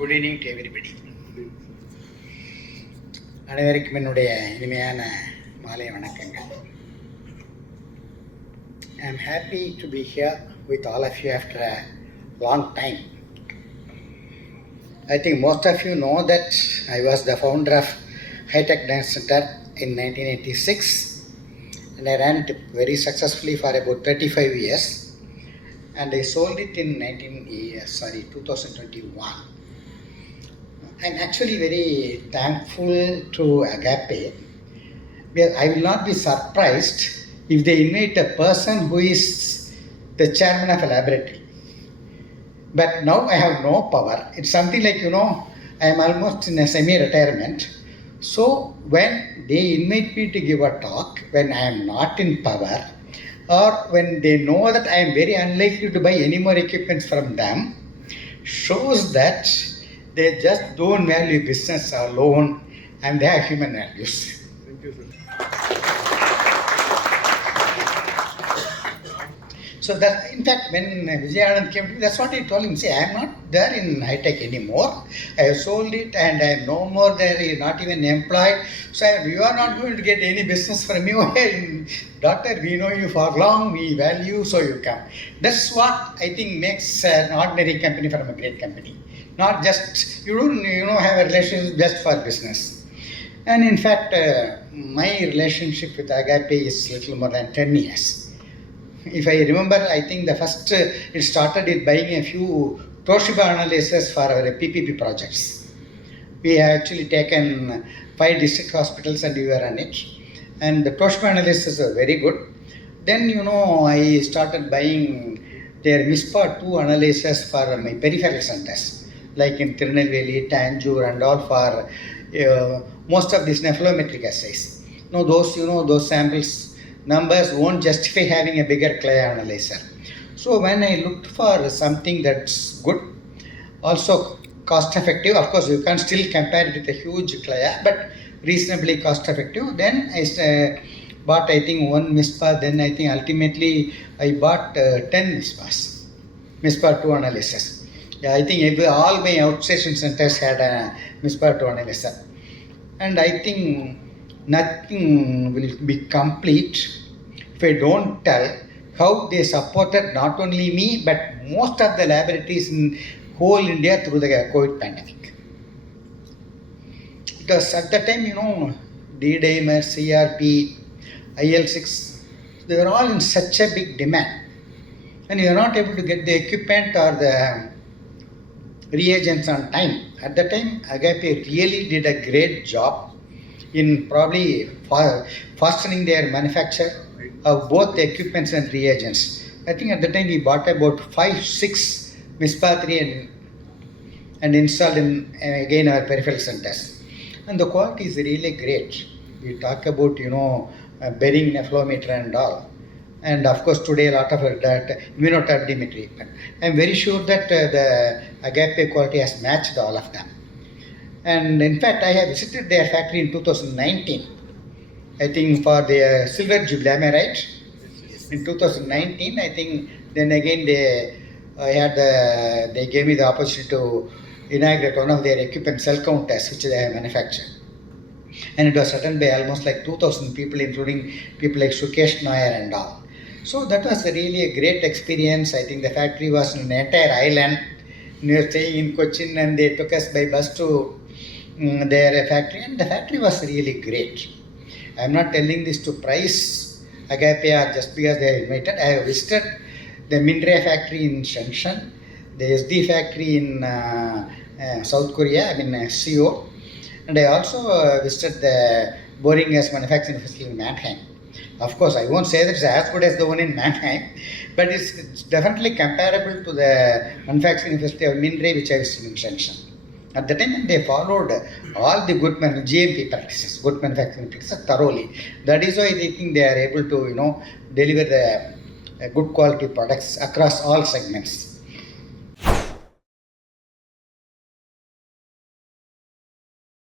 Good evening to everybody. அனைவருக்கும் என்னுடைய இனிமையான மாலை வணக்கங்கள். I am happy to be here with all of you after a long time. I think most of you know that I was the founder of High-Tech Dance Center in 1986, and I ran it very successfully for about 35 years, and I sold it in 2021. I'm actually very thankful to Agape, because I will not be surprised if they invite a person who is the chairman of a laboratory. But now I have no power. It's something like, I am almost in a semi-retirement. So when they invite me to give a talk, when I am not in power, or when they know that I am very unlikely to buy any more equipments from them, shows that they just don't value business alone, and they have human values. Thank you, sir. So that, in fact, when Vijayanand came to me, that's what I told him. See, I am not there in high-tech anymore. I have sold it and I am no more there, not even employed. So you are not going to get any business from me. Doctor, we know you for long, we value, so you come. That's what I think makes an ordinary company from a great company. Not just, you don't have a relationship just for business. And in fact, my relationship with Agape is little more than 10 years. If I remember, I think the first, it started with buying a few Toshiba analyzers for our PPP projects. We have actually taken 5 district hospitals and we were on it. And the Toshiba analyzers are very good. Then, I started buying their MISPA 2 analyzers for my peripheral centers, like in Tirunelveli, Tanjore and all, for most of these nephelometric assays. Those samples numbers won't justify having a bigger CLIA analyzer. So when I looked for something that's good, also cost effective, of course you can still compare it with a huge CLIA, but reasonably cost effective, then I bought I think 1 MISPA, then I think ultimately I bought 10 MISPAs, MISPA 2 analyzers. Yeah, I think all my outstation centers had a MISPA 2 analyzer. And I think nothing will be complete if I don't tell how they supported not only me but most of the laboratories in whole India through the COVID pandemic. Because at the time, D-dimer, CRP, IL-6, they were all in such a big demand. And you are not able to get the equipment or the reagents on time. At the time, Agape really did a great job in probably fastening their manufacture of both the equipments and reagents. I think at the time we bought about 5-6 MISPA 3 and installed in again our peripheral centers. And the quality is really great. We talk about bearing nephelometer and all. And of course today a lot of that immunoturbidimetry. I am very sure that the Agape quality has matched all of them. And in fact, I have visited their factory in 2019. I think for their silver jubilee, am I right? In 2019, I think then again they gave me the opportunity to inaugurate one of their equipment cell counters which they have manufactured. And it was attended by almost like 2,000 people, including people like Sukesh Nair and all. So that was really a great experience. I think the factory was in an entire island. We were staying in Cochin and they took us by bus to their factory, and the factory was really great. I am not telling this to price Agape or just because they are invited. I have visited the Mindre factory in Shenzhen, the SD factory in South Korea, Seoul, and I also visited the boring gas manufacturing facility in Mannheim. Of course, I won't say that it's as good as the one in Mannheim, but it's definitely comparable to the manufacturing facility of Mindre, which I was in Shenzhen. At the time, they followed all the good GMP practices, good manufacturing practices thoroughly. That is why they think they are able to, deliver the good quality products across all segments.